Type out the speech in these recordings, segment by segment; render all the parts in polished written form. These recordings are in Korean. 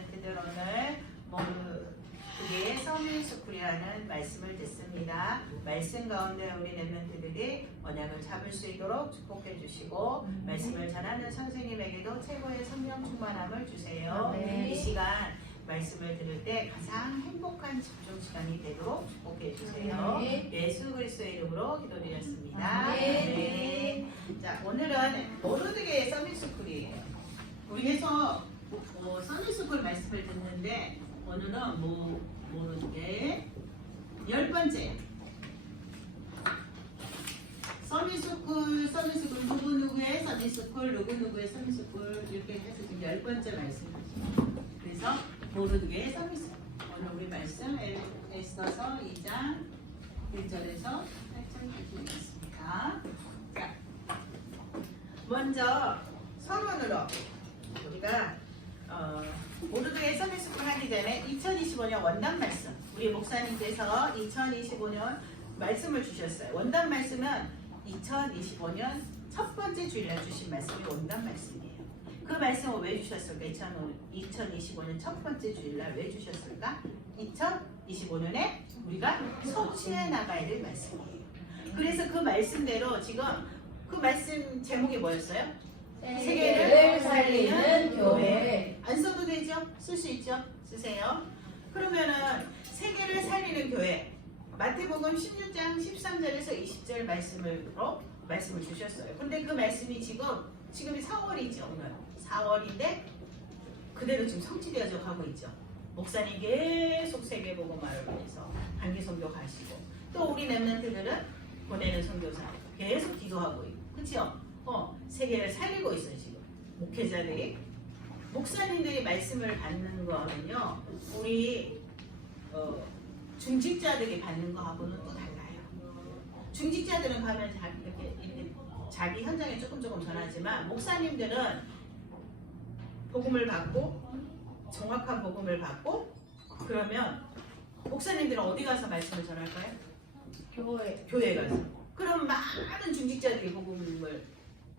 랩런트들 오늘 모르드게 서밋스쿨이라는 말씀을 듣습니다. 말씀 가운데 우리 랩런트들이 언약을 잡을 수 있도록 축복해 주시고 말씀을 전하는 선생님에게도 최고의 성령 충만함을 주세요. 이 시간 말씀을 들을 때 가장 행복한 집중 시간이 되도록 축복해 주세요. 예수 그리스도의 이름으로 기도드렸습니다. 자, 오늘은 모르드게 서밋스쿨이에요. 우리 해서 서밋스쿨 말씀을 듣는데 오늘은 모르드게 10번째 서밋스쿨 누구누구의 서밋스쿨 누구누구의 서밋스쿨 이렇게 해서 지금 10번째 말씀이죠. 그래서 모르드게 서밋스쿨 오늘 우리 말씀 에스더서 2장 1절에서 8절까지 있습니다. 자, 먼저 서론으로 우리가 모르드게 서밋스쿨 하기 전에 2025년 원단 말씀 우리 목사님께서 2025년 말씀을 주셨어요. 원단 말씀은 2025년 첫 번째 주일날 주신 말씀이 원단 말씀이에요. 그 말씀을 왜 주셨을까? 2025년 첫 번째 주일날 왜 주셨을까? 2025년에 우리가 성취해 나가야 될 말씀이에요. 그래서 그 말씀대로 지금 그 말씀 제목이 뭐였어요? 세계를 살리는 교회. 안 써도 되죠? 쓸 수 있죠? 쓰세요. 그러면은 세계를 살리는 교회 마태복음 16장 13절에서 20절 말씀을 주셨어요. 근데 그 말씀이 지금이 4월이죠. 오늘 4월인데 그대로 지금 성취되어져 가고 있죠. 목사님 계속 세계복음화를 위해서 단기 선교 가시고 또 우리 랩런트들은 보내는 선교사 계속 기도하고 있고 그렇죠? 세계를 살리고 있어요. 지금 목회자들이 목사님들이 말씀을 받는 거는요 우리 중직자들이 받는 거하고는 또 달라요. 중직자들은 가면 이렇게 자기 현장에 조금 전하지만 목사님들은 복음을 받고 정확한 복음을 받고 그러면 목사님들은 어디 가서 말씀을 전할까요? 교회 가서. 그럼 많은 중직자들이 복음을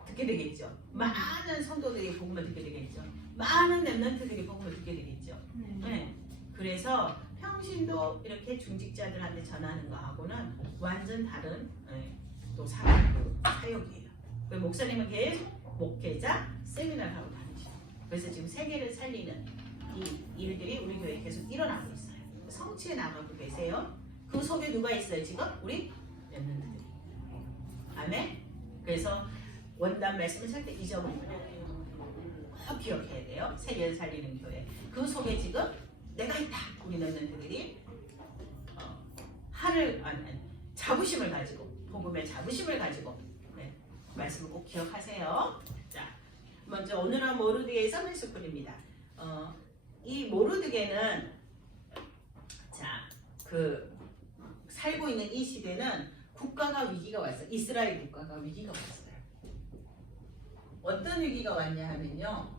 듣게 되겠죠. 많은 성도들이 복음을 듣게 되겠죠. 많은 랩런트들이 복음을 듣게 되겠죠. 네. 그래서 평신도 이렇게 중직자들한테 전하는 거하고는 완전 다른 또 사역이에요. 목사님은 계속 목회자 세미나를 하고 다니시죠. 그래서 지금 세계를 살리는 이 일들이 우리 교회에 계속 일어나고 있어요. 성취해 나가고 계세요. 그 속에 누가 있어요 지금? 우리 랩런트들이. 아멘. 그래서 원단 말씀을 살 때 잊어버리면 안 돼요. 꼭 기억해야 돼요. 세계를 살리는 교회. 그 속에 지금 내가 있다. 우리 랩런트들이 자부심을 가지고 복음의 자부심을 가지고 말씀을 꼭 기억하세요. 자, 먼저 오늘은 모르드게의 서밋스쿨입니다. 이 모르드게는 살고 있는 이 시대는 국가가 위기가 왔어요. 이스라엘 국가가 위기가 왔어요. 어떤 위기가 왔냐 하면요.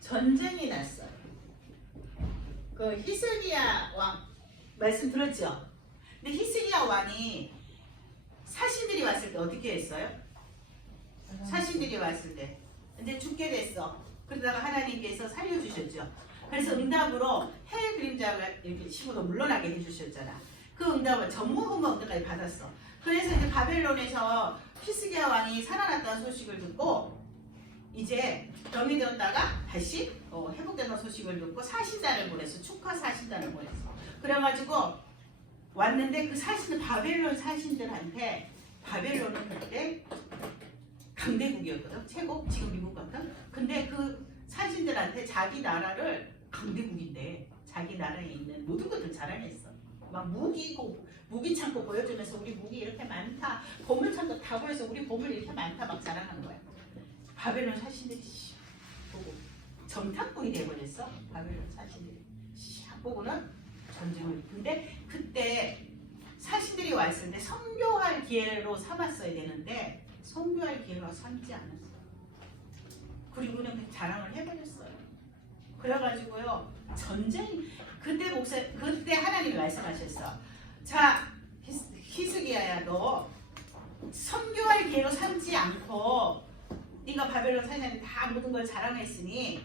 전쟁이 났어요. 그 히스기야 왕 말씀 들었죠? 근데 히스기야 왕이 사신들이 왔을 때 어떻게 했어요? 사신들이 왔을 때 이제 죽게 됐어. 그러다가 하나님께서 살려주셨죠. 그래서 응답으로 해의 그림자가 이렇게 식으로 물러나게 해주셨잖아. 그 응답을 전무후무 응답까지 받았어. 그래서 이제 바벨론에서 히스기야 왕이 살아났다는 소식을 듣고 이제 병이 되었다가 다시 회복되는 소식을 듣고 사신단을 보냈어. 축하 사신단을 보냈어. 그래가지고 왔는데 그 사신은 바벨론 사신들한테 바벨론은 그때 강대국이었거든. 최고 지금 미국 같은. 근데 그 사신들한테 자기 나라를 강대국인데 자기 나라에 있는 모든 것들 자랑했어. 막 무기 창고 보여주면서 우리 무기 이렇게 많다. 보물 창고 다 보여서 우리 보물 이렇게 많다 막 자랑하는 거야. 바벨론 사신들이 보고 정탐꾼이 돼버렸어. 바벨론 사신들이 샥 보고는 전쟁을. 근데 그때 사신들이 왔을 때 선교할 기회로 삼았어야 되는데 선교할 기회가 삼지 않았어. 그리고 그냥 자랑을 해버렸어요. 그래가지고요 그때 하나님이 말씀하셨어. 자 히스기야야 너 선교할 기회로 삼지 않고 네가 바벨론 사장님 다 모든 걸 자랑했으니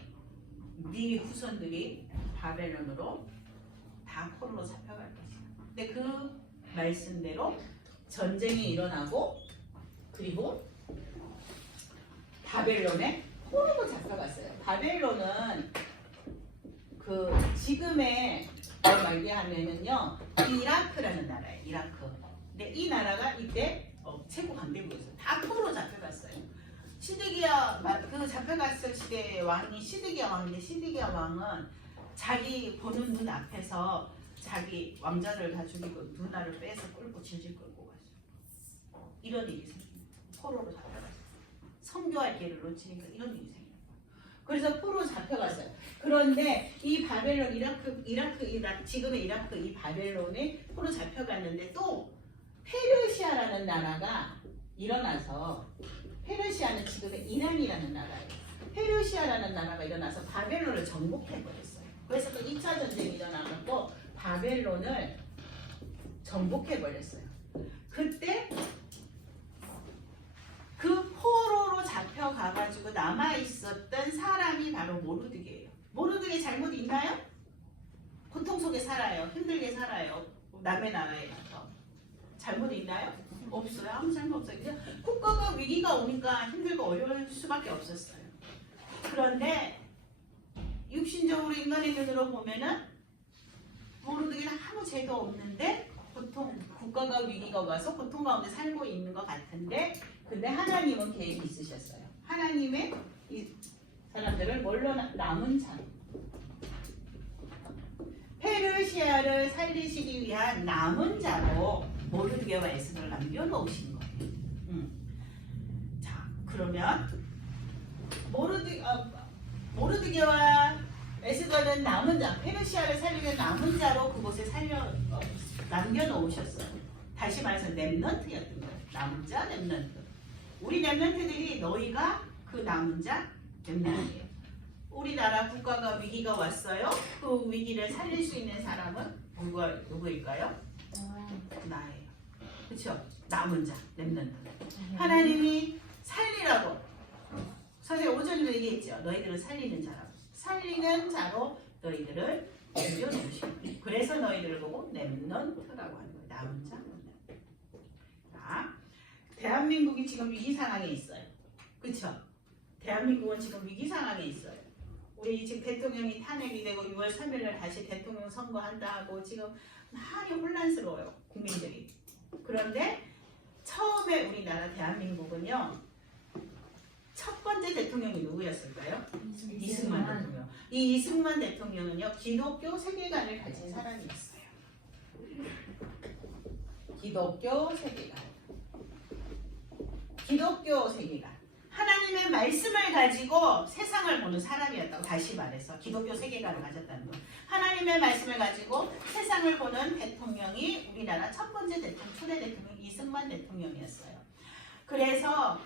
네 후손들이 바벨론으로 다 포로로 잡혀갈 것이다. 근데 그 말씀대로 전쟁이 일어나고 그리고 바벨론에 포로로 잡혀갔어요. 바벨론은 그 지금의 말게 하면은요 이라크라는 나라예요. 이라크. 근데 이 나라가 이때 최고 강대국이었어요. 다 포로로 잡혀갔어요. 시드기야 그 잡혀갔을 시대의 왕이 시드기야 왕인데 시드기야 왕은 자기 보는 눈 앞에서 자기 왕자를 다 죽이고 누나를 빼서 끌고 질질 끌고 갔어요. 이런 일이 생깁니다. 포로로 잡혀갔어요. 선교할 기회를 놓치니까 이런 일이 생겨요. 그래서 포로로 잡혀갔어요. 그런데 이 바벨론 이라크 지금의 이라크 이 바벨론에 포로 잡혀갔는데 또 페르시아라는 나라가 일어나서 페르시아는 지금의 이란이라는 나라예요. 페르시아라는 나라가 일어나서 바벨론을 정복해버렸어요. 그래서 또 2차 전쟁이 일어나고 바벨론을 정복해버렸어요. 그때 그 포로로 잡혀가가지고 남아있었던 사람이 바로 모르드게예요. 모르드게 잘못 있나요? 고통 속에 살아요. 힘들게 살아요. 남의 나라에 가서. 잘못 있나요? 없어요. 아무 잘못 없어요. 그냥 국가가 위기가 오니까 힘들고 어려울 수밖에 없었어요. 그런데 육신적으로 인간의 눈으로 보면은 모르드게는 아무 죄도 없는데 보통 국가가 위기가 와서 고통 가운데 살고 있는 것 같은데 근데 하나님은 계획이 있으셨어요. 하나님의 이 사람들을 뭘로 남은 자 페르시아를 살리시기 위한 남은 자로 모르드게와 에스더를 남겨놓으신 거예요. 자 그러면 모르드게와 에스더는 남은 자, 페르시아를 살리는 남은 자로 그곳에 남겨놓으셨어요. 다시 말해서 렘넌트였던 거예요. 남은 자, 렘넌트. 우리 렘넌트들이 너희가 그 남은 자, 렘넌트예요. 우리나라 국가가 위기가 왔어요. 그 위기를 살릴 수 있는 사람은 누구일까요? 나예요. 그렇죠? 남은 자, 렘넌트. 하나님이 살리라고. 선생님 오전에도 얘기했죠. 너희들을 살리는 자라고. 살리는 자로 너희들을 남겨놓으시고 그래서 너희들을 보고 렘넌트라고 하는 거예요. 남은 자. 자, 대한민국이 지금 위기 상황에 있어요. 그렇죠? 대한민국은 지금 위기 상황에 있어요. 우리 지금 대통령이 탄핵이 되고 6월 3일을 다시 대통령 선거한다 하고 지금 많이 혼란스러워요. 국민들이. 그런데 처음에 우리나라 대한민국은요. 첫 번째 대통령이 누구였을까요? 이승만 대통령. 이 이승만 대통령은요. 기독교 세계관을 가진 사람이었어요. 기독교 세계관. 기독교 세계관. 하나님의 말씀을 가지고 세상을 보는 사람이었다고 다시 말해서 기독교 세계관을 가졌다는 거. 하나님의 말씀을 가지고 세상을 보는 대통령이 우리나라 첫 번째 대통령, 초대 대통령 이승만 대통령이었어요. 그래서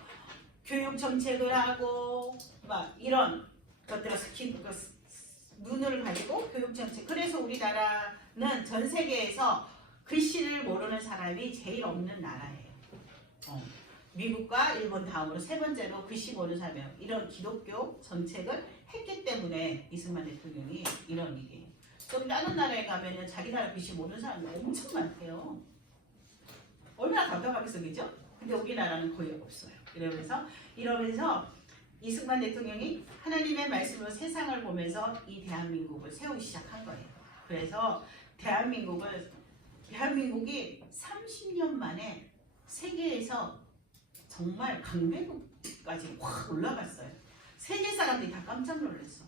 교육 정책을 하고 막 이런 것들을 눈을 가지고 교육 정책. 그래서 우리나라는 전 세계에서 글씨를 모르는 사람이 제일 없는 나라예요. 미국과 일본 다음으로 세 번째로 글씨 모르는 사람이에요. 이런 기독교 정책을 했기 때문에 이승만 대통령이 이런 일이에요. 좀 다른 나라에 가면은 자기 나라 글씨 모르는 사람이 엄청 많대요. 얼마나 답답하겠어, 그죠? 근데 우리나라는 거의 없어요. 이러면서 이승만 대통령이 하나님의 말씀으로 세상을 보면서 이 대한민국을 세우기 시작한 거예요. 그래서 대한민국이 30년 만에 세계에서 정말 강대국까지 확 올라갔어요. 세계 사람들이 다 깜짝 놀랐어.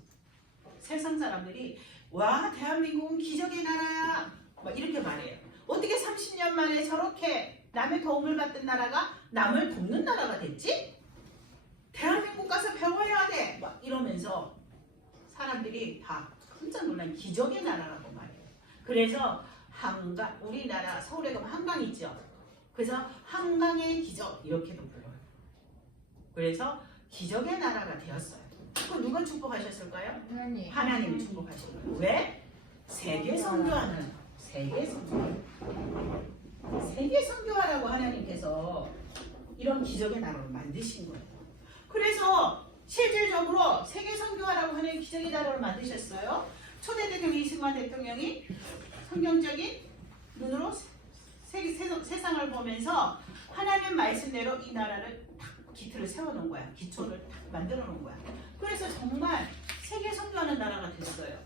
세상 사람들이 와 대한민국은 기적의 나라야 막 이렇게 말해요. 어떻게 30년 만에 저렇게 남의 도움을 받던 나라가 남을 돕는 나라가 됐지? 대한민국 가서 배워야 돼! 막 이러면서 사람들이 다 깜짝 놀란 기적의 나라라고 말해요. 그래서 우리나라 서울에 가면 한강 있죠? 그래서 한강의 기적 이렇게도 불러요. 그래서 기적의 나라가 되었어요. 그럼 누가 축복하셨을까요? 하나님이 축복하신 거예요. 왜? 세계 선교하는 세계 선교하라고 하나님께서 이런 기적의 나라를 만드신 거예요. 그래서 실질적으로 세계 선교화라고 하는 기적의 나라를 만드셨어요. 초대 대통령 이승만 대통령이 성경적인 눈으로 세상을 보면서 하나님 말씀대로 이 나라를 딱 기틀을 세워놓은 거야. 기초를 딱 만들어 놓은 거야. 그래서 정말 세계 선교하는 나라가 됐어요.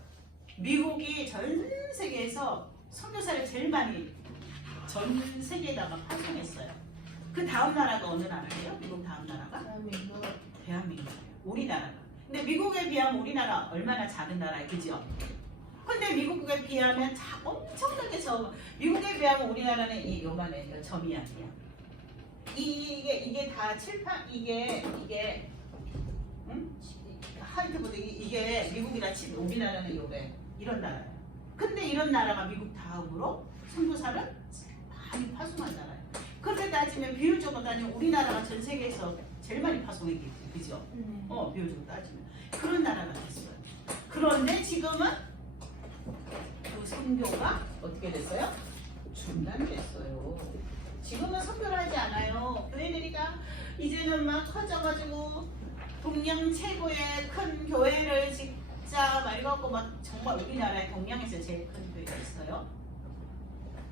미국이 전 세계에서 선교사를 제일 많이 전 세계에다가 파송했어요. 그 다음 나라가 어느 나라예요? 미국 다음 나라가? 대한민국이에요. 우리나라가. 근데 미국에 비하면 우리나라 얼마나 작은 나라예요, 그죠? 근데 미국에 비하면 엄청나게 적어. 미국에 비하면 우리나라는 요만해요. 점이 아니야. 이게 다 이게 하이트보다 이게 미국이라 치면 우리나라는 요래 이런 나라예요. 근데 이런 나라가 미국 다음으로 선교사를 많이 파송한 나라예요. 그렇게 따지면 비율적으로 따지면 우리나라가 전 세계에서 제일 많이 파송했겠지, 그죠? 비율적으로 따지면 그런 나라가 됐어요. 그런데 지금은 그 선교가 어떻게 됐어요? 중단됐어요. 지금은 선교를 하지 않아요. 교회들이가 이제는 막 커져가지고 동양 최고의 큰 교회를 진짜 말갖고 막 정말 우리나라의 동양에서 제일 큰 교회가 있어요.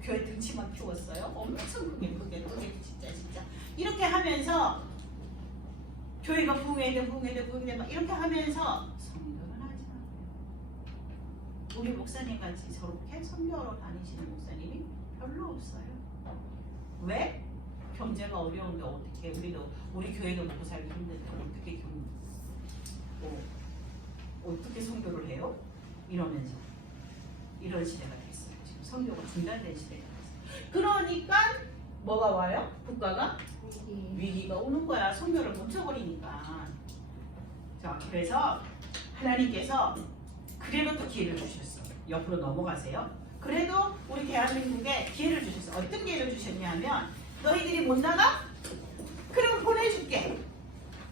교회 등치만 키웠어요. 엄청 크게 진짜 이렇게 하면서 교회가 부흥해야 돼 막 이렇게 하면서 선교를 하지 않아요. 우리 목사님 같이 저렇게 선교하러 다니시는 목사님이 별로 없어요. 왜? 경제가 어려운데 어떻게 우리 교회도 먹고 살기 힘든데 어떻게 선교를 해요? 이러면서 이런 시대가 됐어요. 지금 선교가 중단된 시대가 됐어요. 그러니까 뭐가 와요? 국가가 위기가 오는 거야. 선교를 멈춰버리니까. 자, 그래서 하나님께서 그래도 또 기회를 주셨어. 옆으로 넘어가세요. 그래도 우리 대한민국에 기회를 주셨어. 어떤 기회를 주셨냐면 너희들이 못 나가? 그럼 보내줄게.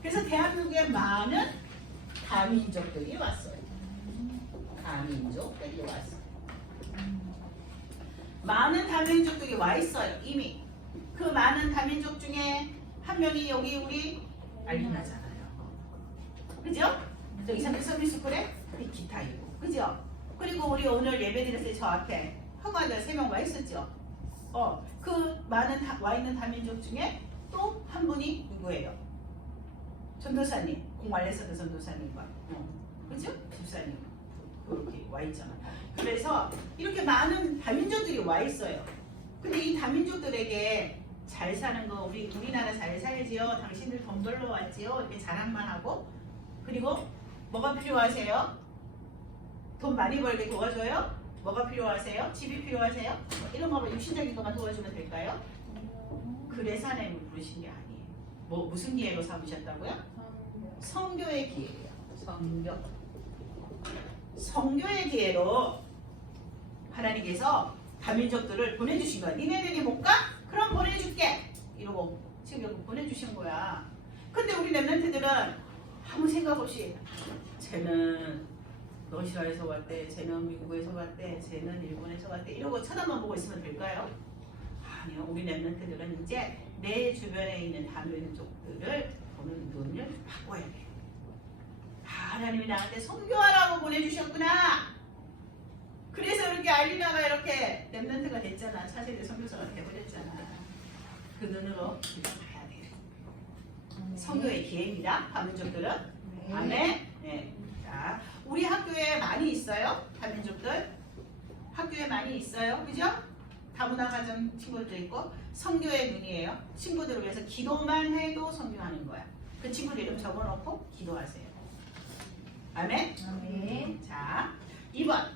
그래서 대한민국에 많은 다민족들이 왔어요. 다민족들이 왔어요. 많은 다민족들이 와 있어요. 이미. 그 많은 다민족 중에 한 명이 여기 우리 알리나잖아요. 그죠? 저 이상태 서비스쿨에 기타이고. 그죠? 그리고 우리 오늘 예배드렸을 때 저 앞에 허가들 3명 와 있었죠? 그 많은 와 있는 다민족 중에 또 한 분이 누구예요? 전도사님. 공말레서드 전도사님과. 그죠? 집사님. 그렇게 와 있잖아. 그래서 이렇게 많은 다민족들이 와 있어요. 근데 이 다민족들에게 잘 사는 거 우리나라 잘 살지요. 당신들 돈 벌러 왔지요. 이렇게 자랑만 하고 그리고 뭐가 필요하세요? 돈 많이 벌게 도와줘요? 뭐가 필요하세요? 집이 필요하세요? 이런 거만 육신적인 것만 도와주면 될까요? 그래서 하나님을 부르신 게 아니에요. 무슨 기회로 삼으셨다고요? 선교의 기회예요. 선교의 기회로 하나님께서 다민족들을 보내주신 거야. 니네들이 못 가? 그럼 보내줄게. 이러고 지금 보내주신 거야. 근데 우리 랩런트들은 아무 생각 없이 쟤는 러시아에서 왔대, 쟤는 미국에서 왔대, 쟤는 일본에서 왔대 이러고 쳐다만 보고 있으면 될까요? 아니요. 우리 랩런트들은 이제 내 주변에 있는 다민족들을 보는 눈을 바꿔야 돼요. 하나님이 나한테 선교하라고 보내주셨구나. 그래서 이렇게 알리나가 이렇게 랩런트가 됐잖아. 차세대 선교사가 돼버렸잖아. 그 눈으로 봐야 돼요. 선교의 기회입니다. 다민족들은. 아멘. 네. 자, 우리 학교에 많이 있어요. 다민족들. 학교에 많이 있어요. 그죠? 다문화 가정 친구들도 있고 선교의 눈이에요. 친구들을 위해서 기도만 해도 선교하는 거야. 그 친구들 이름 적어놓고 기도하세요. 아멘. 아멘. 자, 2번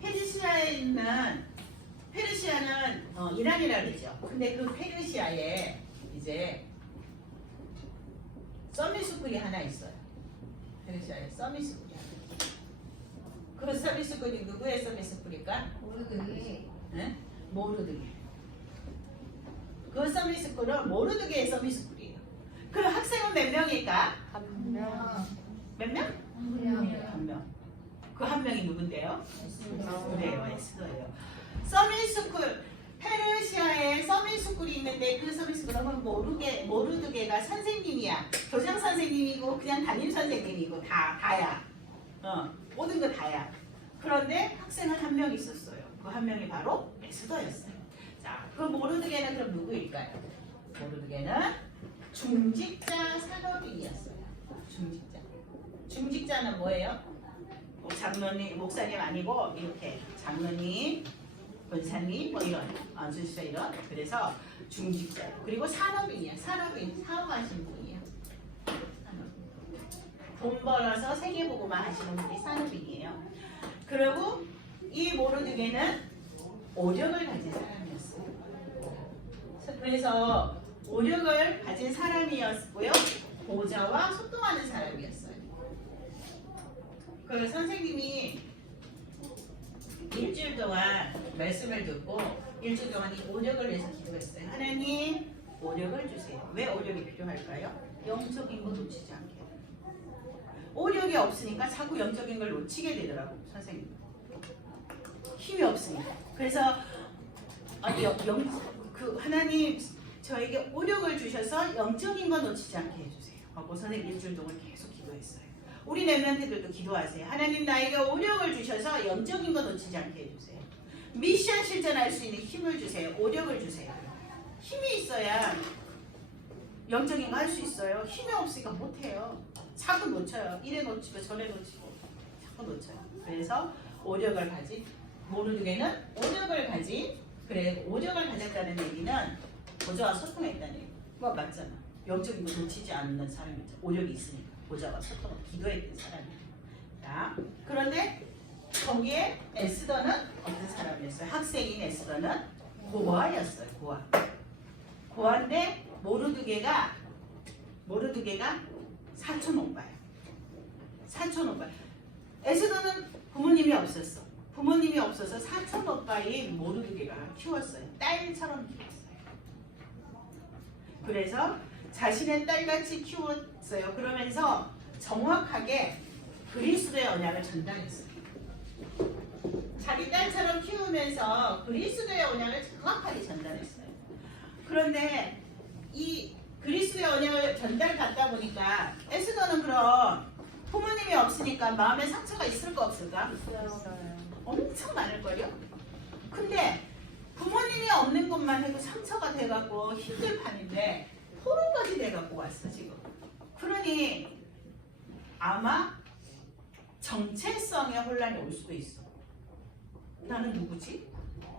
페르시아에 있는 페르시아는 이란이라 그러죠. 근데 그 페르시아에 이제 서밋스쿨이 하나 있어요. 페르시아에 서밋스쿨이 하나 있어요. 그 서밋스쿨이 누구의 서밋스쿨일까? 모르드게. 네? 모르드게. 그 서밋스쿨은 모르드게의 서밋스쿨이에요. 그 학생은 몇 명일까? 한 명. 몇 명? 한 명. 그 한 명이 누군데요? 그래요, 에스더예요. 서밋스쿨 페르시아에 서밋스쿨이 있는데 그 서밋스쿨은 모르드게가 선생님이야. 교장 선생님이고 그냥 담임 선생님이고 다야. 모든 거 다야. 그런데 학생은 한 명 있었어요. 그 한 명이 바로 에스더였어요. 자, 그 모르드게는 그럼 누구일까요? 모르드게는 중직자 사도인이었어요. 중직자. 중직자는 뭐예요? 장로님, 목사님 아니고 이렇게 장로님, 권사님 뭐 이런 주지사 이런. 그래서 중직자. 그리고 산업인이야. 산업인, 사업하시는 분이에요. 돈 벌어서 세계보고만 하시는 분이 산업인이에요. 그리고 이 모르드게는 오력을 가진 사람이었어요. 그래서 오력을 가진 사람이었고요. 보좌와 소통하는 사람이었어요. 그 선생님이 일주일 동안 말씀을 듣고 일주일 동안 이 오력을 위해서 기도했어요. 하나님 오력을 주세요. 왜 오력이 필요할까요? 영적인 거 놓치지 않게. 오력이 없으니까 자꾸 영적인 걸 놓치게 되더라고 선생님. 힘이 없으니까. 그래서 하나님 저에게 오력을 주셔서 영적인 거 놓치지 않게 해주세요. 하고 선생님 일주일 동안 계속 기도했어요. 우리 랩런트들도 기도하세요. 하나님 나에게 오력을 주셔서 영적인 거 놓치지 않게 해주세요. 미션 실천할 수 있는 힘을 주세요. 오력을 주세요. 힘이 있어야 영적인 거 할 수 있어요. 힘이 없으니까 못해요. 자꾸 놓쳐요. 이래 놓치고 저래 놓치고 자꾸 놓쳐요. 그래서 오력을 가진 모르드게는 오력을 가진 오력을 가졌다는 얘기는 보좌와 소통했다는 얘기. 그거 맞잖아. 영적인 거 놓치지 않는 사람이죠. 오력이 있으니까 보좌와 소통을 기도했던 사람이에요. 자, 그런데 거기에 에스더는 어떤 사람이었어요? 학생인 에스더는 고아였어요. 고아인데 모르드게가 사촌 오빠예요. 사촌 오빠. 에스더는 부모님이 없었어. 부모님이 없어서 사촌 오빠인 모르드게가 키웠어요. 딸처럼 키웠어요. 그래서 자신의 딸같이 키웠어요. 그러면서 정확하게 그리스도의 언약을 전달했어요. 자기 딸처럼 키우면서 그리스도의 언약을 정확하게 전달했어요. 그런데 이 그리스도의 언약을 전달받다 보니까 에스더는 그럼 부모님이 없으니까 마음에 상처가 있을까 없을까? 있어요. 엄청 많을걸요? 근데 부모님이 없는 것만 해도 상처가 돼갖고 힘들 판인데 포로까지 돼갖고 왔어 지금. 그러니 아마 정체성의 혼란이 올 수도 있어. 나는 누구지?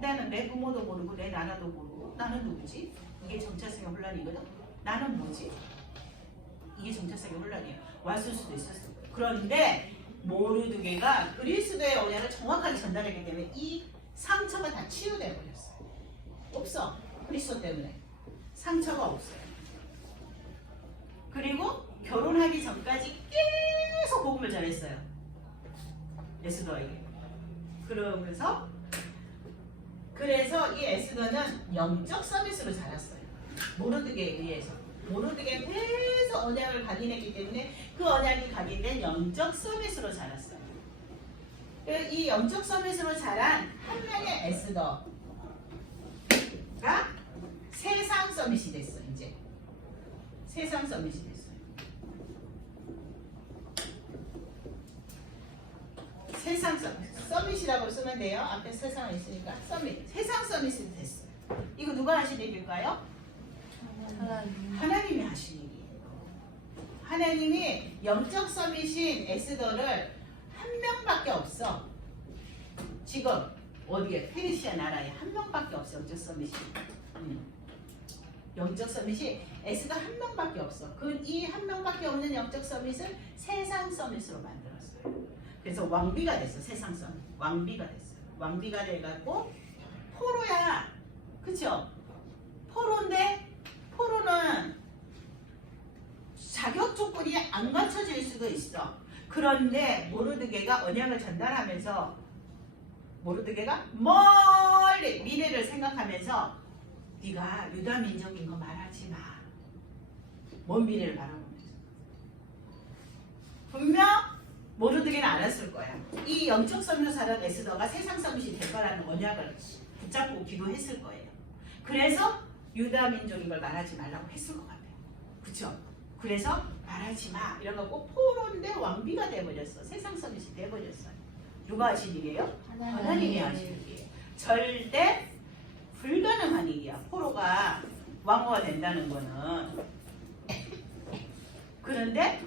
나는 내 부모도 모르고 내 나라도 모르고 나는 누구지? 이게 정체성의 혼란이거든. 나는 뭐지? 이게 정체성의 혼란이에요. 왔을 수도 있었어. 그런데 모르드게가 그리스도의 언약을 정확하게 전달했기 때문에 이 상처가 다 치유돼 버렸어요. 없어. 그리스도 때문에 상처가 없어요. 그리고 결혼하기 전까지 계속 복음을 전했어요. 에스더에게. 그래서 이 에스더는 영적 서비스로 자랐어요. 모르드게에 의해서. 모르드게에 계속 언약을 각인했기 때문에 그 언약이 각인된 영적 서비스로 자랐어요. 이 영적 서비스로 자란 한 명의 에스더가 세상 서밋이 됐어. 이제 세상 서밋이 됐어요. 세상 서밋이라고 쓰면 돼요. 앞에 세상이 있으니까 서밋. 세상 서밋이 됐어요. 이거 누가 하신 얘기일까요? 하나님이 하신 얘기예요. 하나님이 영적 서밋인 에스더를 한 명밖에 없어. 지금 어디에? 페르시아 나라에 한 명밖에 없어. 영적 서밋이. 영적 서밋이 에스더 한 명밖에 없어. 이 한 명밖에 없는 영적 서밋을 세상 서밋으로 만들었어요. 그래서 왕비가 됐어. 세상 서밋. 왕비가 됐어요. 왕비가 돼갖고 포로야. 그쵸? 포로인데 포로는 자격 조건이 안 갖춰질 수도 있어. 그런데 모르드게가 언약을 전달하면서 모르드게가 멀리 미래를 생각하면서 네가 유다 민족인 거 말하지 마. 먼 미래를 바라보면서. 분명 모르드게는 알았을 거야. 이 영적 서밋으로 살아온 에스더가 세상 서밋이 될 거라는 언약을 붙잡고 기도했을 거예요. 그래서 유다 민족인 걸 말하지 말라고 했을 것 같아요. 그쵸? 그래서 말하지 마 이런 거 꼭 포로인데 왕비가 돼버렸어. 세상 서밋이 돼버렸어요. 누가 하신 일이에요? 하나님이 하신 일이에요. 절대 불가능한 일이야. 포로가 왕후가 된다는 거는. 그런데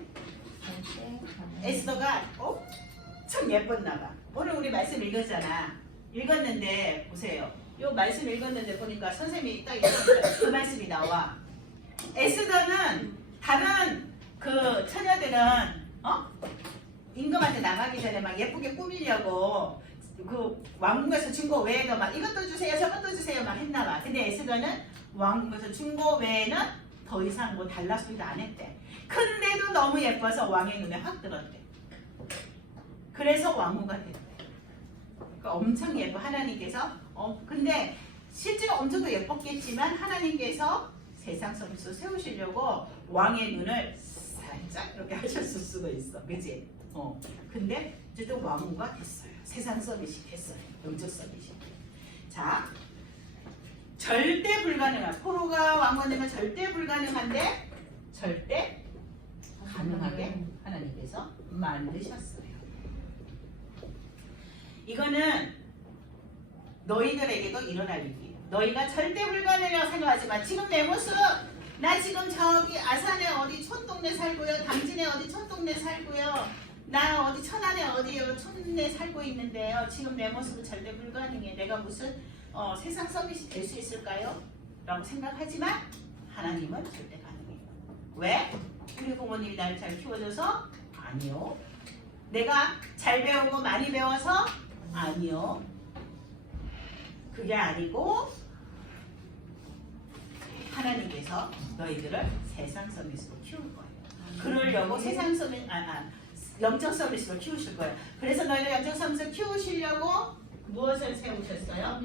에스더가 엄청 예뻤나 봐. 오늘 우리 말씀 읽었잖아. 읽었는데 보세요. 요 말씀 읽었는데 보니까 선생님이 딱 읽었는데 그 말씀이 나와. 에스더는 다른 그 처녀들은 임금한테 나가기 전에 막 예쁘게 꾸미려고 그 왕궁에서 준 거 외에도 막 이것도 주세요 저것도 주세요 막 했나 봐. 근데 에스더는 왕궁에서 준 거 외에는 더 이상 뭐 달라 소리도 안 했대. 근데도 너무 예뻐서 왕의 눈에 확 들었대. 그래서 왕후가 됐대. 그러니까 엄청 예뻐. 하나님께서 근데 실제로 엄청 더 예뻤겠지만 하나님께서 세상 서밋으로 세우시려고 왕의 눈을 살짝 이렇게 하셨을 수도 있어. 그치? 근데 어쨌든 왕후가 됐어요. 세상 서밋이 됐어요. 영적 서밋이. 자, 절대 불가능한 포로가 왕후가 되면 절대 불가능한데 절대 가능하게 하나님께서 만드셨어요. 이거는 너희들에게도 일어날 일이에요. 너희가 절대 불가능이라고 생각하지만 지금 내 모습 나 지금 저기 아산에 어디 촌동네 살고요. 당진에 어디 촌동네 살고요. 나 어디 천안에 어디 촌에 살고 있는데요. 지금 내 모습은 절대 불가능해. 내가 무슨 세상 서밋이 될 수 있을까요? 라고 생각하지만 하나님은 절대 가능해요. 왜? 우리 부모님이 나를 잘 키워줘서? 아니요. 내가 잘 배우고 많이 배워서? 아니요. 그게 아니고 하나님께서 너희들을 세상 서밋으로 키울 거예요. 그러려고 세상 서밋, 영적 서밋으로 키우실 거예요. 그래서 너희들 영적 서밋을 키우시려고 무엇을 세우셨어요?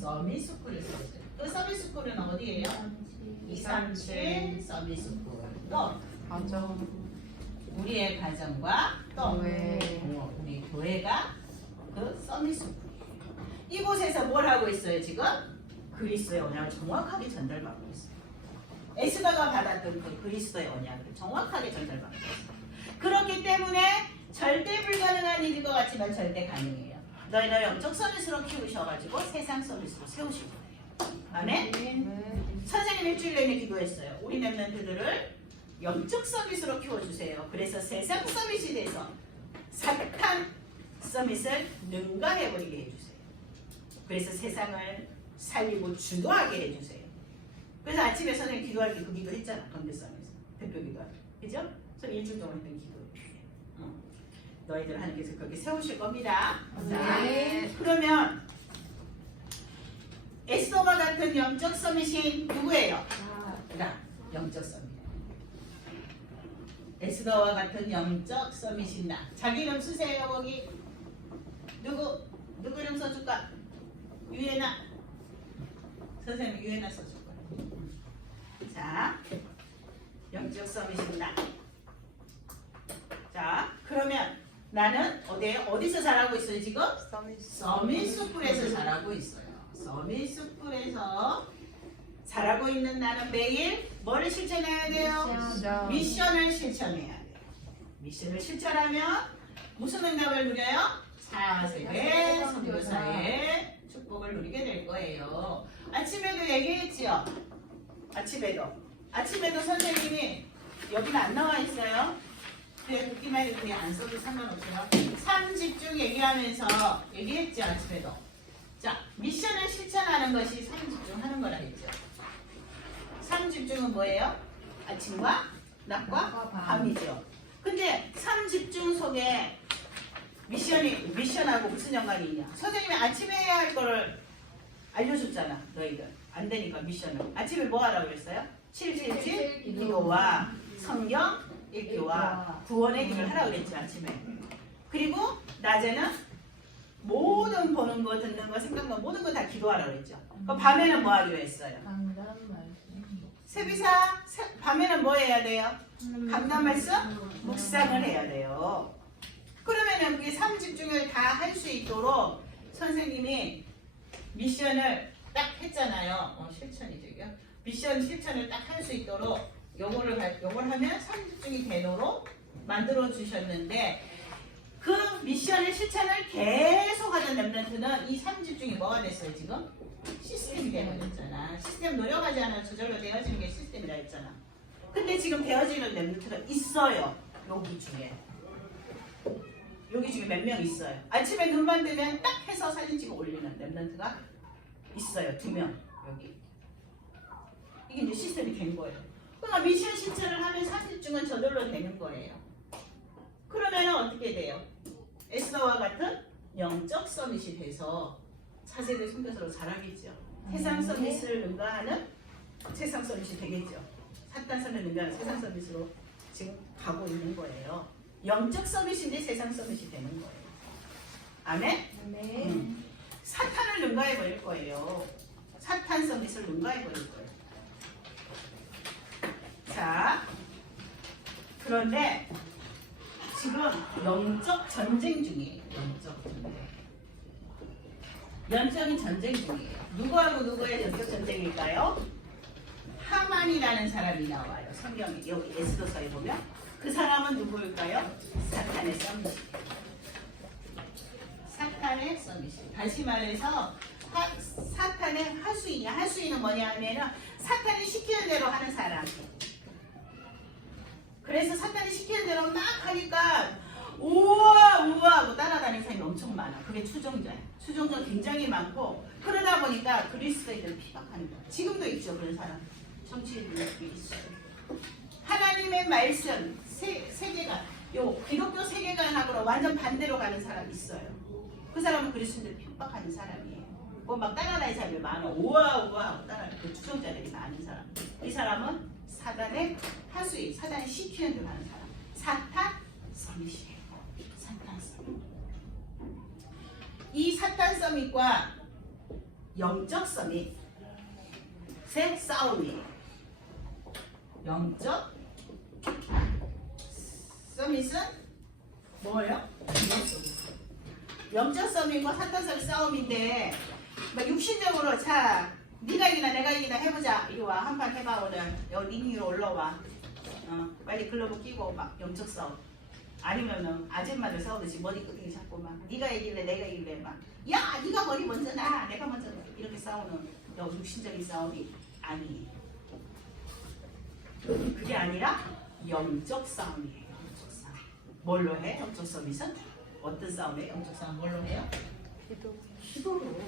서밋 스쿨을 세우셨어요. 그 서밋 스쿨은 어디예요? 237 서밋 스쿨. 또 우리의 가정과 또 우리 교회가 그 서밋 스쿨. 이곳에서 뭘 하고 있어요 지금? 그리스도의 언약을 정확하게 전달받고 있어요. 에스더가 받았던 그 그리스도의 언약을 정확하게 전달받고 있어요. 그렇기 때문에 절대 불가능한 일인 것 같지만 절대 가능해요. 너희를 영적 서밋으로 키우셔가지고 세상 서밋으로 세우실 거예요. 아멘? 선생님 일주일 내내 기도했어요. 우리 랩런트들을 영적 서밋으로 키워주세요. 그래서 세상 서밋이 돼서 사탄 서밋을 능가해버리게 해주세요. 그래서 세상을 살리고 주도하게 해주세요. 그래서 아침에 선생님 기도할 때 그 기도 했잖아. 건대성에서 대표 기도할 때. 그죠? 저 일주일 동안 했던 기도. 너희들 하나님께서 그렇게 세우실 겁니다. 자, 그러면 에스더와 같은 영적 서밋이 누구예요? 영적 서밋. 에스더와 같은 영적 서밋인 나. 자기 이름 쓰세요. 거기 누구 이름 써줄까? 유예나. 선생님 유예나 써줄 거예요. 자, 영적 서밋인 나. 자, 그러면 나는 어디서 자라고 있어요 지금? 서밋 스쿨에서 자라고 있어요. 서밋 스쿨에서 자라고 있는 나는 매일 뭐를 실천해야 돼요? 미션을 실천해야 돼요. 미션을 실천하면 무슨 응답을 누려요? 4세대 선교사의 축복을 누리게 될 거예요. 아침에도 얘기했지요? 아침에도 선생님이 여기는 안 나와 있어요. 그냥 듣기만 해도 그냥 안 써도 상관없어요. 3집중 얘기하면서 얘기했죠, 아침에도. 자, 미션을 실천하는 것이 3집중 하는 거라 했죠. 3집중은 뭐예요? 아침과 낮과 밤이죠. 근데 3집중 속에 미션하고 무슨 연관이 있냐? 선생님이 아침에 해야 할 거를 알려줬잖아, 너희들. 안 되니까 미션을. 아침에 뭐 하라고 그랬어요? 777 기도와 성경 읽기와 구원의 길을 하라고 그랬지, 아침에. 그리고 낮에는 모든 보는 거, 듣는 거, 생각만 모든 거 다 기도하라고 그랬죠. 그럼 밤에는 뭐 하기로 했어요? 세비사 밤에는 뭐 해야 돼요? 강단 말씀? 묵상을 해야 돼요. 그러면은 그게 3집중을 다 할 수 있도록 선생님이 미션을 딱 했잖아요. 실천이죠. 이게. 미션 실천을 딱 할 수 있도록 요걸 하면 3집중이 되도록 만들어 주셨는데 그 미션의 실천을 계속 하던 랩런트는 이 3집중이 뭐가 됐어요 지금? 시스템이 되어졌잖아. 시스템 노력하지 않아 저절로 되어지는 게 시스템이라 했잖아. 근데 지금 되어지는 랩런트가 있어요. 여기 중에 몇 명 있어요. 아침에 눈만 뜨면 딱 해서 사진 찍어 올리는 랩런트가 있어요. 2명 여기. 이게 이제 시스템이 된 거예요. 그러니까 미션 실천을 하면 3집중은 저절로 되는 거예요. 그러면 어떻게 돼요? 에스더와 같은 영적 서밋이 돼서 차세대 선교사로 자라겠죠. 세상 서밋을 능가하는 세상 서밋이 되겠죠. 사탄선을 능가하는 세상 서밋으로 지금 가고 있는 거예요. 영적 서밋인데 세상 서밋이 되는 거예요. 아멘? 네. 사탄을 능가해 버릴 거예요. 사탄 서밋을 능가해 버릴 거예요. 자, 그런데 지금 영적 전쟁 중이에요. 영적 전쟁. 영적인 전쟁 중이에요. 누구하고 누구의 영적 전쟁일까요? 하만이라는 사람이 나와요. 성경에 여기 에스더서에 보면 그 사람은 누구일까요? 사탄의 서밋이. 사탄의 서밋이. 다시 말해서 사탄의 하수인이야. 하수인은 뭐냐 하면은 사탄이 시키는 대로 하는 사람. 그래서 사탄이 시키는 대로 막 하니까 우와 우와 하고 따라다니는 사람이 엄청 많아. 그게 추종자야. 추종자 굉장히 많고 그러다 보니까 그리스도인들 피박하는 거야. 지금도 있죠 그런 사람. 정치인들이 있어요. 하나님의 말씀 세계관 요 기독교 세계관하고 완전 반대로 가는 사람이 있어요. 그 사람은 그리스도인들 핍박하는 사람이에요. 뭐 막 따라다니는 사람이 많아. 우와 우와 하고 따라다니는 그 추종자들이 많은 사람. 이 사람은 사단의 하수인, 사단이 시키는 대로 하는 사람. 사탄 서밋이에요. 사탄 서밋. 이 사탄 서밋과 영적 서밋의 싸움이에요. 영적 서밋은 뭐예요? 영적 서밋과 사탄 서밋 싸움인데 막 육신적으로 자 네가 이기나 내가 이기나 해보자. 이리 와 한 판 해봐 오늘. 여기 링 위로 올라와. 빨리 글러브 끼고 막 영적 싸움. 아니면은 아줌마들 싸우듯이 머리 끄댕이 잡고 막 네가 이길래 내가 이길래 막 야 네가 머리 먼저 나 내가 먼저 나 이렇게 싸우는 육신적인 싸움이 아니에요. 그게 아니라 영적 싸움이에요. 영적 싸움. 뭘로 해? 영적 서밋은? 어떤 싸움이에요? 영적 싸움 뭘로 해요? 기도로.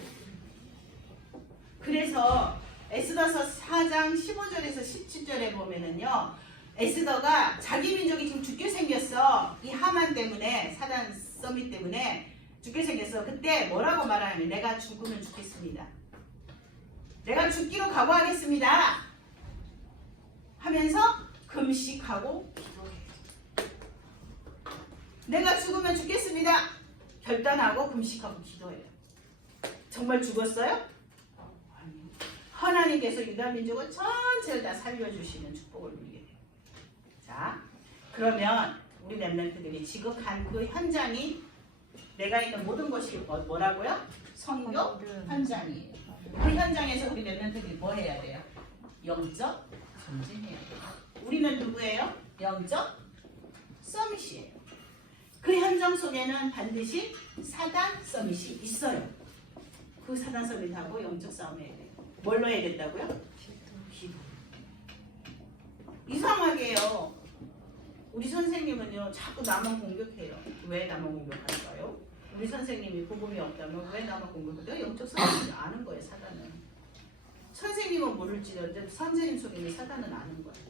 그래서 에스더서 4장 15절에서 17절에 보면은요. 에스더가 자기 민족이 지금 죽게 생겼어. 이 하만 때문에 사단 서밋 때문에 죽게 생겼어. 그때 뭐라고 말하냐면 내가 죽으면 죽겠습니다. 내가 죽기로 각오하겠습니다. 하면서 금식하고 기도해요. 내가 죽으면 죽겠습니다. 결단하고 금식하고 기도해요. 정말 죽었어요? 아니요. 하나님께서 유다 민족을 전체를 다 살려주시는 축복을 누리게 돼요. 자, 그러면 우리 렘넌트들이 지극한 그 현장이 내가 있는 모든 것이 뭐라고요? 선교 현장이에요. 그 현장에서 우리 렘넌트들이 뭐 해야 돼요? 영적 전쟁해야 돼요. 우리는 누구예요? 영적 서밋이에요. 그 현장 속에는 반드시 사단 서밋이 있어요. 그 사단 서밋하고 영적 싸움 해야 돼요. 뭘로 해야 된다고요? 기도. 이상하게요. 우리 선생님은요 자꾸 나만 공격해요. 왜 나만 공격할까요? 우리 선생님이 복음이 없다면 왜 나만 공격할까요? 영적 서밋을 아는 거예요. 사단은. 선생님은 모를지라도 선생님 속에는 사단은 아는 거예요.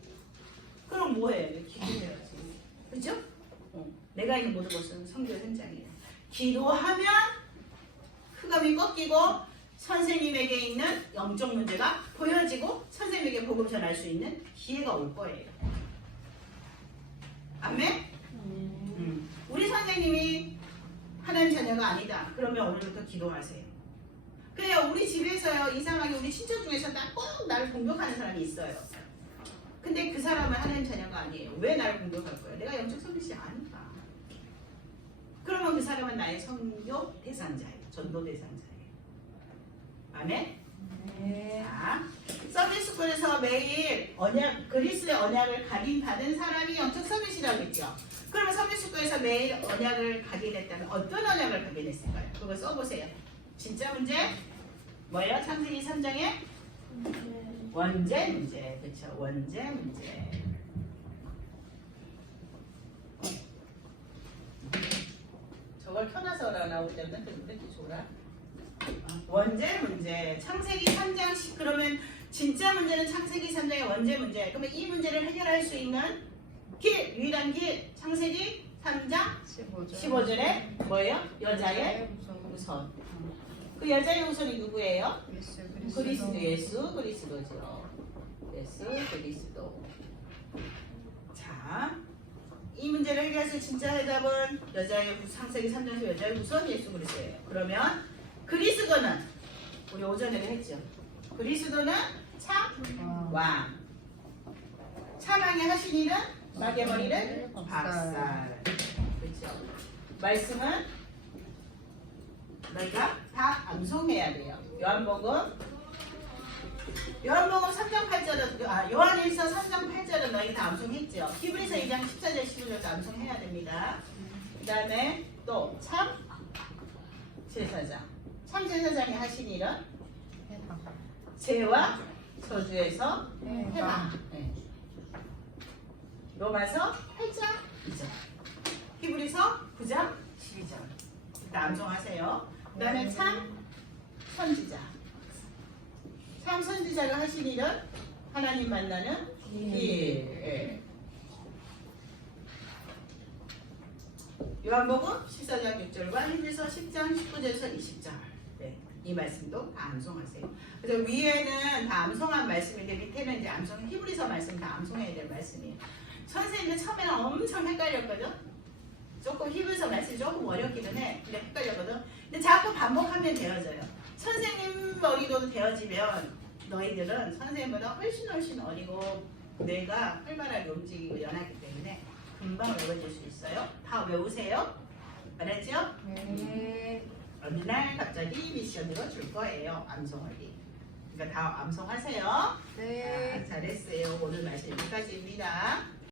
그럼 뭐해? 기도해야지. 그죠? 내가 있는 모든 것은 선교 현장이에요. 기도하면 흑암이 꺾이고 선생님에게 있는 영적 문제가 보여지고 선생님에게 복음 전할 수 있는 기회가 올 거예요. 아멘? 우리 선생님이 하나님 자녀가 아니다. 그러면 오늘부터 기도하세요. 그래요. 우리 집에서요. 이상하게 우리 친척 중에서 꼭 나를 공격하는 사람이 있어요. 근데 그 사람은 하나님 자녀가 아니에요. 왜 나를 공격할 거예요? 내가 영적 서밋이 아니까. 그러면 그 사람은 나의 선교 대상자예요. 전도 대상자예요. 아멘? 네. 자, 서밋스쿨에서 매일 그리스의 언약을 각인받은 사람이 영적 서밋이라고 했죠. 그러면 서밋스쿨에서 매일 언약을 각인했다면 어떤 언약을 각인했을까요? 그거 써보세요. 진짜 문제? 뭐예요? 창세기 3장의 원죄 문제. 그렇죠. 원죄 문제. 저걸 켜놔서 나오기 때문에 이렇게 줘라. 원죄 문제. 창세기 3장 10 그러면 진짜 문제는 창세기 3장의 원죄 문제. 그러면 이 문제를 해결할 수 있는 길, 유일한 길. 창세기 3장 15절에 뭐예요? 여자의 우선. 그 여자의 우선이 누구예요? 그리스도. 예수 그리스도죠. 예수 그리스도. 자, 이 문제를 해결해서 진짜 해답은 창세기 3장에서 여자의 우선 예수 그리스도예요. 그러면 그리스도는 우리 오전에도 했죠. 그리스도는 참 왕. 참 왕이 하신 일은 마귀의 머리를 박살. 그렇죠. 말씀은 너희가 다 암송해야 돼요. 요한복음 3장 8절은 요한일서 3장 8절은 너희 다 암송했죠. 히브리서 2장 14절 15절도 암송해야 됩니다. 그 다음에 또 참 제사장. 참 제사장이 하신 일은 죄와 저주에서 해방. 네. 로마서 8장 2절. 히브리서 9장 12절. 다 암송하세요. 그 다음에 참 선지자. 참 선지자가 하신 일은 하나님 만나는 길. 예. 요한복음 14장 6절과 히브리서 10장 19절에서 20절. 네, 이 말씀도 다 암송하세요. 그래서 위에는 다 암송한 말씀인데 밑에는 이제 히브리서 말씀 다 암송해야 될 말씀이에요. 선생님들 처음에는 엄청 헷갈렸거든. 조금 히브리서 말씀이 조금 어렵기는 해. 근데 헷갈렸거든. 근데 자꾸 반복하면 되어져요. 선생님 머리도 되어지면 너희들은 선생님보다 훨씬 어리고 뇌가 활발하게 움직이고 연하기 때문에 금방 외워질 수 있어요. 다 외우세요. 알았죠? 네. 어느 날 갑자기 미션으로 줄 거예요. 암송하기. 그러니까 다 암송하세요. 네. 잘했어요. 오늘 말씀 여기까지입니다.